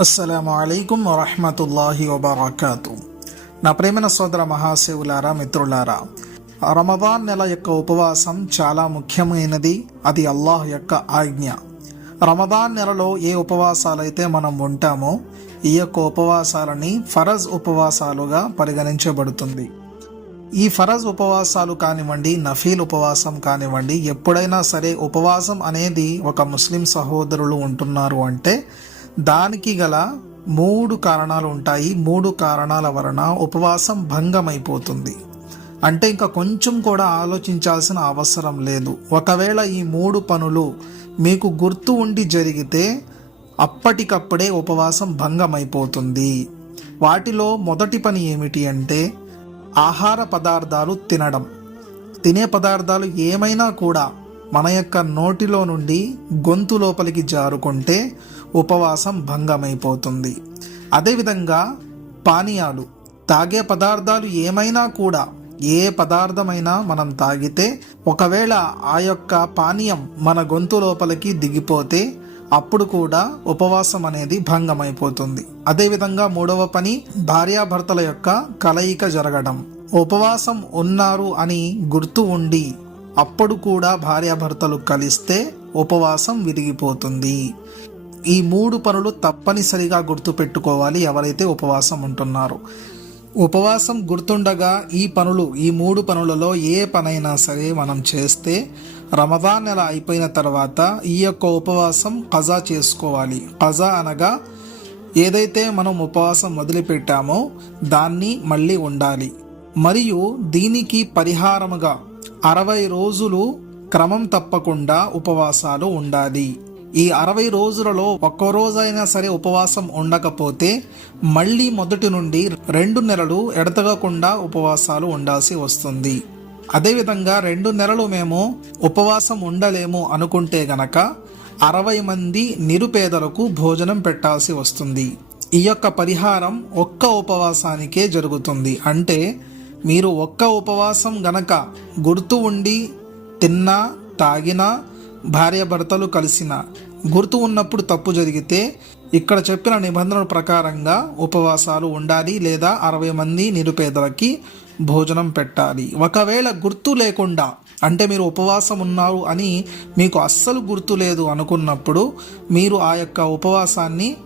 అస్సలం అయికం వరహమతుల్లాహి వబర్కాతు. నా ప్రేమైన సోదర మహాశివులారా మిత్రులారా రమదాన్ నెల యొక్క ఉపవాసం చాలా ముఖ్యమైనది. అది అల్లాహ్ యొక్క ఆజ్ఞ. రమదాన్ నెలలో ఏ ఉపవాసాలైతే మనం ఉంటామో ఈ యొక్క ఉపవాసాలని ఫరజ్ ఉపవాసాలుగా పరిగణించబడుతుంది. ఈ ఫరజ్ ఉపవాసాలు కానివ్వండి నఫీల్ ఉపవాసం కానివ్వండి ఎప్పుడైనా సరే ఉపవాసం అనేది ఒక ముస్లిం సహోదరులు ఉంటున్నారు అంటే దానికి గల మూడు కారణాలు ఉంటాయి. మూడు కారణాల వలన ఉపవాసం భంగమైపోతుంది. అంటే ఇంకా కొంచెం కూడా ఆలోచించాల్సిన అవసరం లేదు. ఒకవేళ ఈ మూడు పనులు మీకు గుర్తు ఉండి జరిగితే అప్పటికప్పుడే ఉపవాసం భంగమైపోతుంది. వాటిలో మొదటి పని ఏమిటి అంటే ఆహార పదార్థాలు తినడం. తినే పదార్థాలు ఏమైనా కూడా మన యొక్క నోటిలో నుండి గొంతు లోపలికి జారుకుంటే ఉపవాసం భంగమైపోతుంది. అదేవిధంగా పానీయాలు తాగే పదార్థాలు ఏమైనా కూడా ఏ పదార్థమైనా మనం తాగితే ఒకవేళ ఆ యొక్క పానీయం మన గొంతు లోపలికి దిగిపోతే అప్పుడు కూడా ఉపవాసం అనేది భంగమైపోతుంది. అదేవిధంగా మూడవ పని భార్యాభర్తల యొక్క కలయిక జరగడం. ఉపవాసం ఉన్నారు అని గుర్తు ఉండి అప్పుడు కూడా భార్యాభర్తలు కలిస్తే ఉపవాసం విరిగిపోతుంది. ఈ మూడు పనులు తప్పనిసరిగా గుర్తుపెట్టుకోవాలి. ఎవరైతే ఉపవాసం ఉంటున్నారో. ఉపవాసం గుర్తుండగా ఈ పనులు ఈ మూడు పనులలో ఏ పనైనా సరే మనం చేస్తే రమదాన్ నెల అయిపోయిన తర్వాత ఈ యొక్క ఉపవాసం కజా చేసుకోవాలి. కజా అనగా ఏదైతే మనం ఉపవాసం మొదలుపెట్టామో దాన్ని మళ్ళీ ఉండాలి. మరియు దీనికి పరిహారముగా అరవై రోజులు క్రమం తప్పకుండా ఉపవాసాలు ఉండాలి. ఈ అరవై రోజులలో ఒక్క రోజైనా సరే ఉపవాసం ఉండకపోతే మళ్ళీ మొదటి నుండి రెండు నెలలు ఎడతగకుండా ఉపవాసాలు ఉండాల్సి వస్తుంది. అదేవిధంగా రెండు నెలలు మేము ఉపవాసం ఉండలేము అనుకుంటే గనక అరవై మంది నిరుపేదలకు భోజనం పెట్టాల్సి వస్తుంది. ఈ యొక్క పరిహారం ఒక్క ఉపవాసానికే జరుగుతుంది. అంటే మీరు ఒక్క ఉపవాసం గనక గుర్తు ఉండి తిన్నా తాగినా భార్యాభర్తలు కలిసిన గుర్తు ఉన్నప్పుడు తప్పు జరిగితే ఇక్కడ చెప్పిన నిబంధనల ప్రకారంగా ఉపవాసాలు ఉండాలి లేదా అరవై మంది నిరుపేదలకి భోజనం పెట్టాలి. ఒకవేళ గుర్తు లేకుండా అంటే మీరు ఉపవాసం ఉన్నారు అని మీకు అస్సలు గుర్తు లేదు అనుకున్నప్పుడు మీరు ఆ యొక్క ఉపవాసాన్ని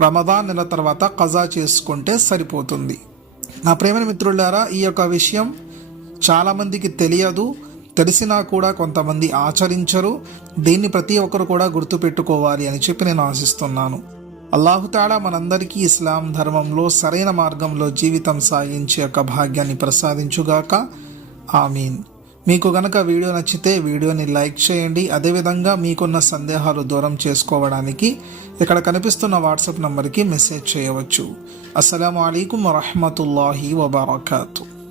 రమదాన్ నెల తర్వాత కజా చేసుకుంటే సరిపోతుంది. నా ప్రేమ మిత్రులారా ఈ యొక్క విషయం చాలామందికి తెలియదు. తెలిసినా కూడా కొంతమంది ఆచరించరు. దీన్ని ప్రతి ఒక్కరు కూడా గుర్తుపెట్టుకోవాలి అని చెప్పి నేను ఆశిస్తున్నాను. అల్లాహుతాడా మనందరికీ ఇస్లాం ధర్మంలో సరైన మార్గంలో జీవితం సాగించే యొక్క భాగ్యాన్ని ప్రసాదించుగాక. ఆమీన్. మీకు గనక వీడియో నచ్చితే వీడియోని లైక్ చేయండి. అదేవిధంగా మీకున్న సందేహాలు దూరం చేసుకోవడానికి ఇక్కడ కనిపిస్తున్న వాట్సాప్ నంబర్కి మెసేజ్ చేయవచ్చు. అస్సలం అయికం వరహమతుల్లాహి వబర్కాతూ.